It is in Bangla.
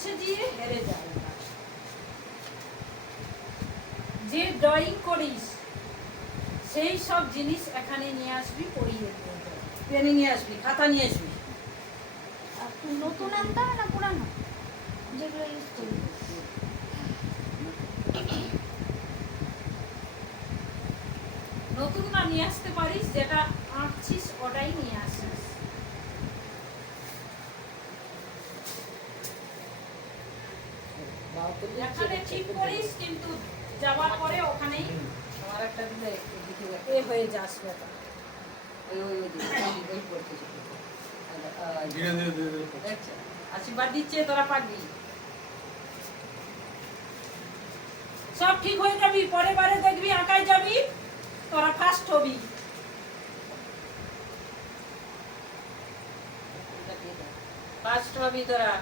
মুছে দিয়ে হেরে যায়। যে ড্রয়িং করিস সেই সব জিনিস এখানে নিয়ে আসবি, পড়িয়ে দিয়ে যাবি। পেনে নিয়ে আসবি, খাতা নিয়ে আসবি। নতুন আনতে হবে না পুরানো যেগুলো ইউজ করি? নতুন না নিয়ে আসতে পারিস, যেটা আঁকছিস ওটাই নিয়ে আসিস। এখানে ঠিক করিস, কিন্তু যাওয়ার পরে ওখানেই আমার একটা দিলে এ হয়ে যাস ব্যাপার। আশীর্বাদ দিচ্ছে, তোরা পারবি। সব ঠিক হয়ে যাবি, পরের বারে দেখবি আঁকায় যাবি, তোরা ফার্স্ট হবি। ফার্স্ট হবি তোরা।